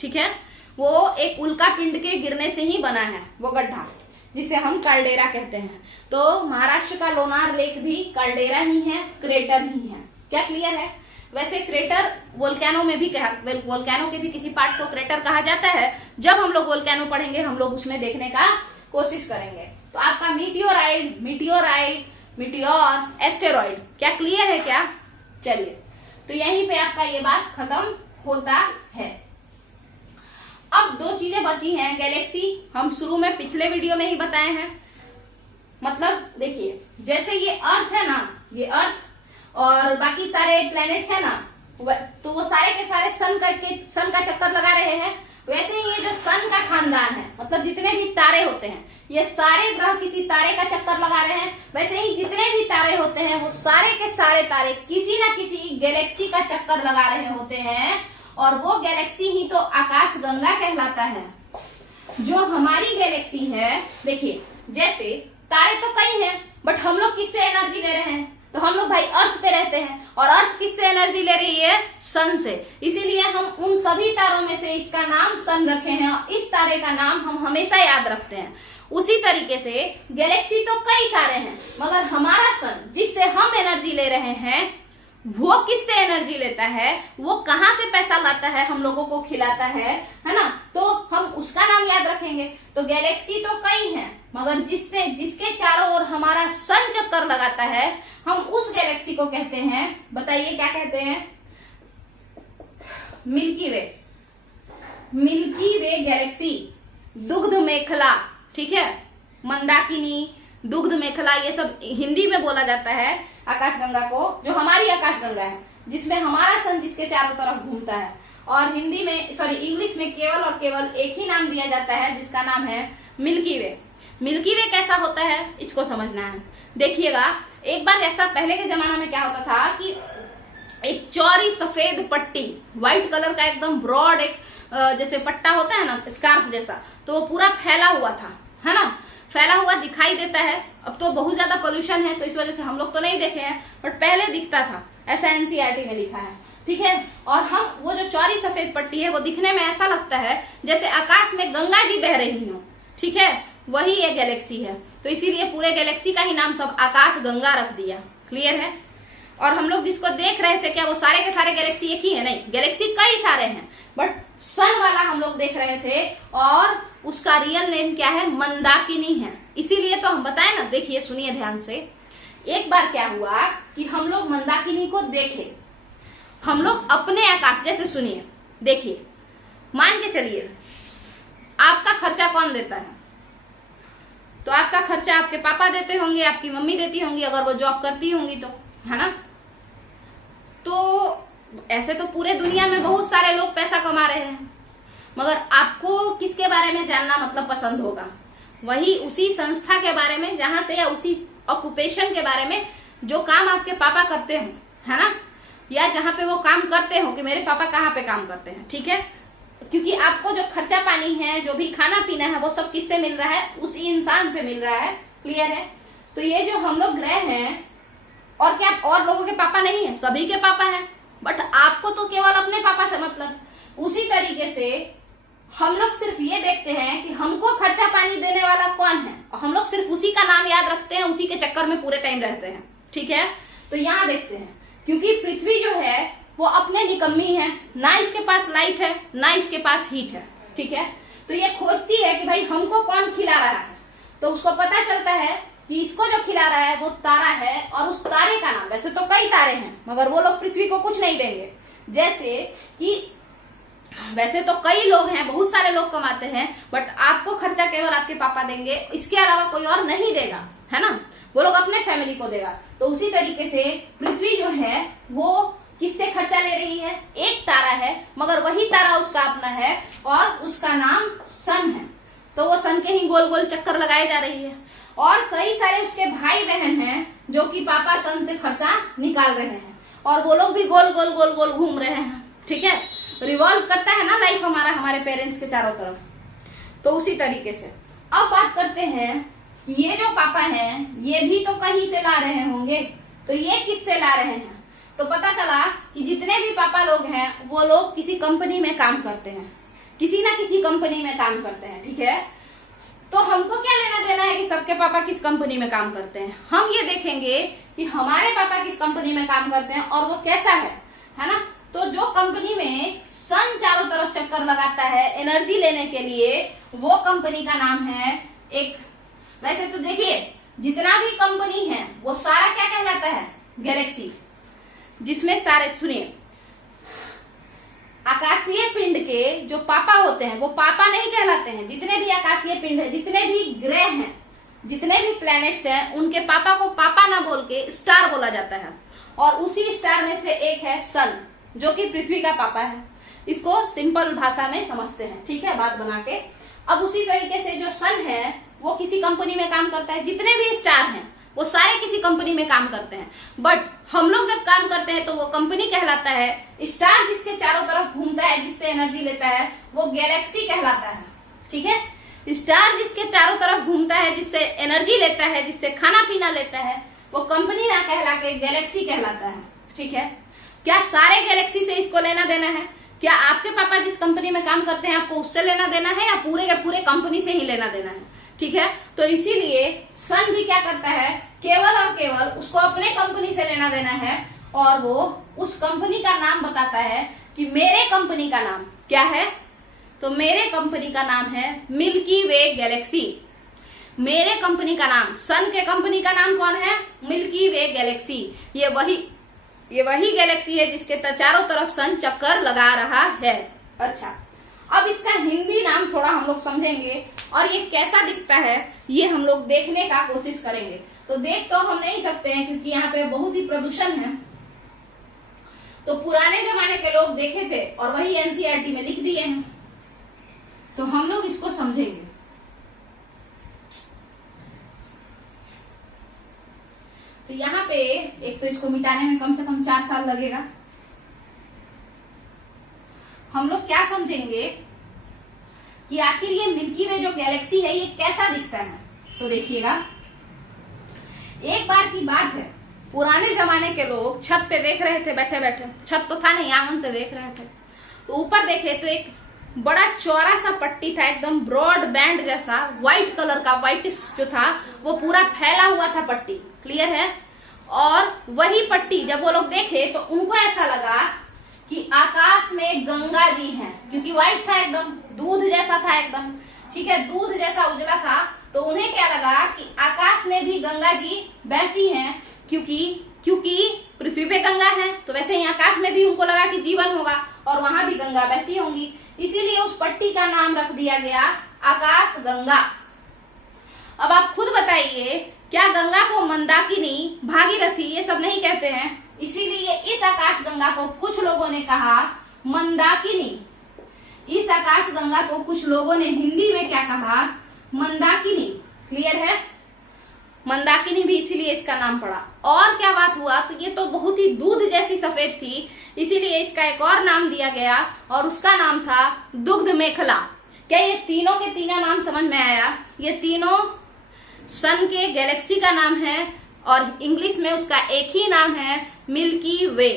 ठीक है? वो एक उल्का पिंड के गिरने से ही बना है वो गड्ढा, जिसे हम कार्डेरा कहते हैं। तो महाराष्ट्र का लोनार लेक भी कार्डेरा ही है, क्रेटर ही है। क्या क्लियर है? वैसे क्रेटर वोल्केनो में भी वोल्केनो के भी किसी पार्ट को क्रेटर कहा जाता है। जब हम लोग वोल्केनो पढ़ेंगे हम लोग उसमें देखने का कोशिश करेंगे। तो आपका मीटियोराइड, मीटियोर्स, एस्टेरॉइड, क्या क्लियर है क्या? चलिए, तो यहीं पे आपका ये बात खत्म होता है। अब दो चीजें बची हैं। गैलेक्सी हम शुरू में पिछले वीडियो में ही बताए हैं। मतलब देखिए, जैसे ये अर्थ है ना, ये अर्थ और बाकी सारे प्लैनेट्स है ना, तो वो सारे के सारे सन का चक्कर लगा रहे हैं। वैसे ही ये जो सन का खानदान है, मतलब जितने भी तारे होते हैं, ये सारे ग्रह किसी तारे का चक्कर लगा रहे हैं। वैसे ही जितने भी तारे होते हैं वो सारे के सारे तारे किसी न किसी गैलेक्सी का चक्कर लगा रहे होते हैं, और वो गैलेक्सी ही तो आकाश गंगा कहलाता है। जो हमारी गैलेक्सी है, देखिए, जैसे तारे तो कई हैं, बट हम लोग किससे एनर्जी ले रहे हैं? तो हम लोग भाई अर्थ पे रहते हैं, और अर्थ किससे एनर्जी ले रही है? सन से। इसीलिए हम उन सभी तारों में से इसका नाम सन रखे हैं, और इस तारे का नाम हम हमेशा याद रखते हैं। उसी तरीके से गैलेक्सी तो कई सारे हैं, मगर हमारा सन जिससे हम एनर्जी ले रहे हैं, वो किससे एनर्जी लेता है? वो कहाँ से पैसा लाता है, हम लोगों को खिलाता है ना, तो हम उसका नाम याद रखेंगे। तो गैलेक्सी तो कई हैं, मगर जिसके चारों ओर हमारा सन चक्कर लगाता है, हम उस गैलेक्सी को कहते हैं, बताइए क्या कहते हैं? मिल्की वे। मिल्की वे गैलेक्सी, दुग्ध मेखला, ठीक है, मंदाकिनी, दुग्ध मेखला, ये सब हिंदी में बोला जाता है आकाशगंगा को, जो हमारी आकाशगंगा है, जिसमें हमारा सन जिसके चारों तरफ घूमता है। और हिंदी में इंग्लिश में केवल और केवल एक ही नाम दिया जाता है, जिसका नाम है मिल्की वे। मिल्की वे कैसा होता है इसको समझना है। देखिएगा, एक बार ऐसा पहले के जमाना में क्या होता था कि एक चौड़ी सफेद पट्टी, व्हाइट कलर का एकदम ब्रॉड एक जैसे पट्टा होता है ना, स्कार्फ जैसा, तो वो पूरा फैला हुआ था, है ना, फैला हुआ दिखाई देता है। अब तो बहुत ज्यादा पोल्यूशन है तो इस वजह से हम लोग तो नहीं देखे हैं, बट पहले दिखता था, ऐसा एनसीईआरटी में लिखा है, ठीक है। और हम वो जो चौड़ी सफेद पट्टी है वो दिखने में ऐसा लगता है जैसे आकाश में गंगा जी बह रही हो, ठीक है, वही एक गैलेक्सी है। तो इसीलिए पूरे गैलेक्सी का ही नाम सब आकाश गंगा रख दिया। क्लियर है? और हम लोग जिसको देख रहे थे, क्या वो सारे के सारे गैलेक्सी एक ही है? नहीं, गैलेक्सी कई सारे हैं, बट सन वाला हम लोग देख रहे थे, और उसका रियल नेम क्या है? मंदाकिनी है। इसीलिए तो हम बताए ना, देखिए सुनिए ध्यान से। एक बार क्या हुआ कि हम लोग मंदाकिनी को देखे, हम लोग अपने आकाश, जैसे सुनिए, देखिए, मान के चलिए आपका खर्चा कौन देता है? तो आपका खर्चा आपके पापा देते होंगे, आपकी मम्मी देती होंगी, अगर वो जॉब करती होंगी तो, है ना। तो ऐसे तो पूरे दुनिया में बहुत सारे लोग पैसा कमा रहे हैं, मगर आपको किसके बारे में जानना मतलब पसंद होगा? वही उसी संस्था के बारे में जहां से, या उसी ऑक्यूपेशन के बारे में जो काम आपके पापा करते हो, है ना, या जहां पे वो काम करते हो कि मेरे पापा कहाँ पे काम करते हैं, ठीक है। क्योंकि आपको जो खर्चा पानी है, जो भी खाना पीना है, वो सब किससे मिल रहा है? उस इंसान से मिल रहा है। क्लियर है? तो ये जो हम लोग ग्रह हैं, और क्या और लोगों के पापा नहीं है? सभी के पापा हैं, बट आपको तो केवल अपने पापा से मतलब। उसी तरीके से हम लोग सिर्फ ये देखते हैं कि हमको खर्चा पानी देने वाला कौन है, और हम लोग सिर्फ उसी का नाम याद रखते हैं, उसी के चक्कर में पूरे टाइम रहते हैं, ठीक है। तो यहाँ देखते हैं, क्योंकि पृथ्वी जो है वो अपने निकम्मी है, ना इसके पास लाइट है, ना इसके पास हीट है, ठीक है। तो ये खोजती है कि भाई हमको कौन खिला रहा है, तो उसको पता चलता है कि इसको जो खिला रहा है वो तारा है, और उस तारे का नाम, वैसे तो कई तारे हैं मगर वो लोग पृथ्वी को कुछ नहीं देंगे। जैसे कि वैसे तो कई लोग हैं, बहुत सारे लोग कमाते हैं, बट आपको खर्चा केवल आपके पापा देंगे, इसके अलावा कोई और नहीं देगा, है ना, वो लोग अपने फैमिली को देगा। तो उसी तरीके से पृथ्वी जो है वो किससे खर्चा ले रही है? एक तारा है, मगर वही तारा उसका अपना है, और उसका नाम सन है। तो वो सन के ही गोल गोल चक्कर लगाए जा रही है, और कई सारे उसके भाई बहन हैं जो कि पापा सन से खर्चा निकाल रहे हैं, और वो लोग भी गोल गोल गोल गोल घूम रहे हैं, ठीक है। रिवॉल्व करता है ना लाइफ हमारा, हमारे पेरेंट्स के चारों तरफ। तो उसी तरीके से अब बात करते हैं, ये जो पापा हैं ये भी तो कहीं से ला रहे होंगे, तो ये किससे ला रहे हैं? तो पता चला कि जितने भी पापा लोग हैं वो लोग किसी कंपनी में काम करते हैं, किसी ना किसी कंपनी में काम करते हैं, ठीक है। तो हमको क्या लेना देना है कि सबके पापा किस कंपनी में काम करते हैं? हम ये देखेंगे कि हमारे पापा किस कंपनी में काम करते हैं और वो कैसा है ना। तो जो कंपनी में सन चारों तरफ चक्कर लगाता है एनर्जी लेने के लिए, वो कंपनी का नाम है एक, वैसे तो देखिए जितना भी कंपनी है वो सारा क्या कहलाता है? गैलेक्सी, जिसमें सारे, सुनिए, आकाशीय पिंड के जो पापा होते हैं वो पापा नहीं कहलाते हैं। जितने भी आकाशीय पिंड है, जितने भी ग्रह हैं, जितने भी प्लैनेट्स हैं, उनके पापा को पापा ना बोल के स्टार बोला जाता है, और उसी स्टार में से एक है सन, जो कि पृथ्वी का पापा है। इसको सिंपल भाषा में समझते हैं, ठीक है, बात बना के। अब उसी तरीके से जो सन है वो किसी कंपनी में काम करता है, जितने भी स्टार हैं वो सारे किसी कंपनी में काम करते हैं, बट हम लोग जब काम करते हैं तो वो कंपनी कहलाता है। स्टार जिसके चारों तरफ घूमता है, जिससे एनर्जी लेता है, वो गैलेक्सी कहलाता है, ठीक है। स्टार जिसके चारों तरफ घूमता है, जिससे एनर्जी लेता है, जिससे खाना पीना लेता है, वो कंपनी ना कहला के गैलेक्सी कहलाता है, ठीक है। क्या सारे गैलेक्सी से इसको लेना देना है? क्या आपके पापा जिस कंपनी में काम करते हैं आपको उससे लेना देना है, या पूरे के पूरे कंपनी से ही लेना देना है? ठीक है। तो इसीलिए सन भी क्या करता है, केवल और केवल उसको अपने कंपनी से लेना देना है, और वो उस कंपनी का नाम बताता है कि मेरे कंपनी का नाम क्या है। तो मेरे कंपनी का नाम है मिल्की वे गैलेक्सी। मेरे कंपनी का नाम, सन के कंपनी का नाम कौन है? मिल्की वे गैलेक्सी। ये वही गैलेक्सी है जिसके चारों तरफ सन चक्कर लगा रहा है। अच्छा, अब इसका हिंदी नाम थोड़ा हम लोग समझेंगे और ये कैसा दिखता है ये हम लोग देखने का कोशिश करेंगे। तो देख तो हम नहीं सकते हैं क्योंकि यहाँ पे बहुत ही प्रदूषण है, तो पुराने जमाने के लोग देखे थे और वही एनसीईआरटी में लिख दिए हैं, तो हम लोग इसको समझेंगे। तो यहाँ पे एक तो इसको मिटाने में कम से कम 4 साल लगेगा। हम लोग क्या समझेंगे कि आखिर ये मिल्की वे जो गैलेक्सी है ये कैसा दिखता है। तो देखिएगा, एक बार की बात है, पुराने जमाने के लोग छत पे देख रहे थे, बैठे बैठे, छत तो था नहीं, आंगन से देख रहे थे, तो ऊपर देखे तो एक बड़ा चौड़ा सा पट्टी था, एकदम ब्रॉड बैंड जैसा, व्हाइट कलर का, व्हाइटिश जो था वो पूरा फैला हुआ था पट्टी, क्लियर है। और वही पट्टी जब वो लोग देखे तो उनको ऐसा लगा कि आकाश में गंगा जी हैं, क्योंकि व्हाइट था, एकदम दूध जैसा था, एकदम ठीक है, दूध जैसा उजला था। तो उन्हें क्या लगा कि आकाश में भी गंगा जी बहती हैं, क्योंकि पृथ्वी पे गंगा है, तो वैसे ही आकाश में भी उनको लगा कि जीवन होगा और वहां भी गंगा बहती होंगी, इसीलिए उस पट्टी का नाम रख दिया गया आकाश गंगा। अब आप खुद बताइए, क्या गंगा को मंदाकिनी, भागीरथी ये सब नहीं कहते हैं? इसीलिए इस आकाश गंगा को कुछ लोगों ने कहा मंदाकिनी। इस आकाश गंगा को कुछ लोगों ने हिंदी में क्या कहा? मंदाकिनी। क्लियर है? मंदाकिनी भी इसीलिए इसका नाम पड़ा। और क्या बात हुआ, तो ये तो बहुत ही दूध जैसी सफेद थी, इसीलिए इसका एक और नाम दिया गया और उसका नाम था दुग्ध मेखला। क्या ये तीनों के तीनों नाम समझ में आया? ये तीनों सन के गैलेक्सी का नाम है और इंग्लिश में उसका एक ही नाम है, मिल्की वे।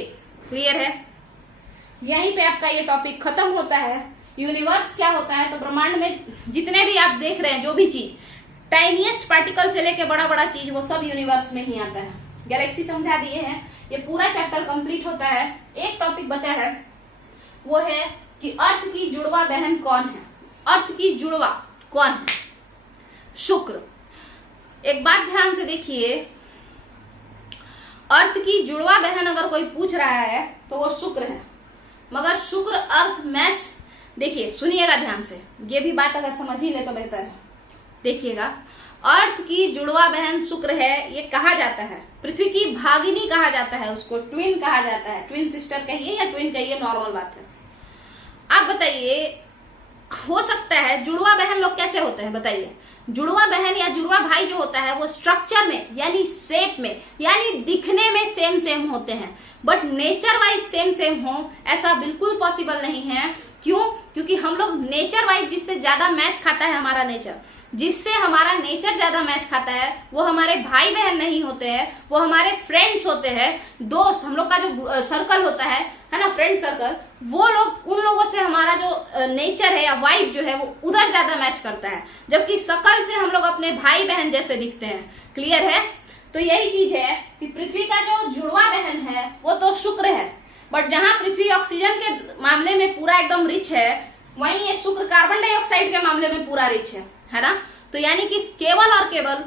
क्लियर है? यहीं पे आपका ये टॉपिक खत्म होता है। यूनिवर्स क्या होता है, तो ब्रह्मांड में जितने भी आप देख रहे हैं, जो भी चीज, टाइनिएस्ट पार्टिकल से लेके बड़ा बड़ा चीज, वो सब यूनिवर्स में ही आता है। गैलेक्सी समझा दिए हैं, ये पूरा चैप्टर कंप्लीट होता है। एक टॉपिक बचा है, वो है कि अर्थ की जुड़वा बहन कौन है। अर्थ की जुड़वा कौन है? शुक्र। एक बात ध्यान से देखिए, अर्थ की जुड़वा बहन अगर कोई पूछ रहा है तो वो शुक्र है, मगर शुक्र अर्थ मैच, देखिए सुनिएगा ध्यान से, ये भी बात अगर समझ ही ले तो बेहतर है। देखिएगा, अर्थ की जुड़वा बहन शुक्र है, ये कहा जाता है। पृथ्वी की भागिनी कहा जाता है, उसको ट्विन कहा जाता है, ट्विन सिस्टर कहिए या ट्विन कहिए, नॉर्मल बात है। आप बताइए, हो सकता है जुड़वा बहन लोग कैसे होते हैं बताइए? जुड़वा बहन या जुड़वा भाई जो होता है वो स्ट्रक्चर में यानी शेप में यानी दिखने में सेम सेम होते हैं, but nature wise same same हो ऐसा बिल्कुल पॉसिबल नहीं है। क्यों? क्योंकि हम लोग नेचर वाइज जिससे ज्यादा मैच खाता है हमारा नेचर, जिससे हमारा नेचर ज्यादा मैच खाता है, वो हमारे भाई बहन नहीं होते हैं, वो हमारे फ्रेंड्स होते हैं, दोस्त। हम लोग का जो सर्कल होता है ना, फ्रेंड सर्कल, वो लोग, उन लोगों से हमारा जो नेचर है या वाइब जो है वो उधर ज्यादा मैच करता है, जबकि शकल से हम लोग अपने भाई बहन जैसे दिखते हैं। क्लियर है? तो यही चीज है कि पृथ्वी का जो जुड़वा बहन है वो तो शुक्र है, बट जहां पृथ्वी ऑक्सीजन के मामले में पूरा एकदम रिच है, वहीं ये शुक्र कार्बन डाइऑक्साइड के मामले में पूरा रिच है ना। तो यानी कि केवल और केवल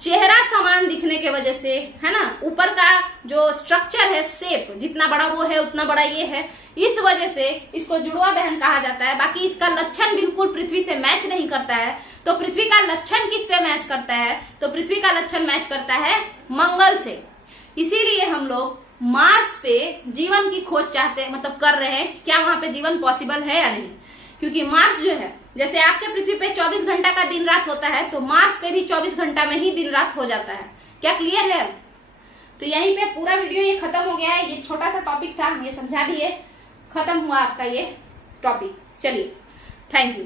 चेहरा समान दिखने के वजह से, है ना, ऊपर का जो स्ट्रक्चर है, शेप, जितना बड़ा वो है उतना बड़ा ये है, इस वजह से इसको जुड़वा बहन कहा जाता है। बाकी इसका लक्षण बिल्कुल पृथ्वी से मैच नहीं करता है। तो पृथ्वी का लक्षण किससे मैच करता है? तो पृथ्वी का लक्षण मैच करता है मंगल से। इसीलिए हम लोग मार्स पे जीवन की खोज चाहते हैं, मतलब कर रहे हैं, क्या वहां पे जीवन पॉसिबल है या नहीं। क्योंकि मार्स जो है, जैसे आपके पृथ्वी पे 24 घंटा का दिन रात होता है, तो मार्स पे भी 24 घंटा में ही दिन रात हो जाता है। क्या क्लियर है? तो यहीं पे पूरा वीडियो ये खत्म हो गया है। ये छोटा सा टॉपिक था, ये समझा दिए, खत्म हुआ आपका ये टॉपिक। चलिए, थैंक यू।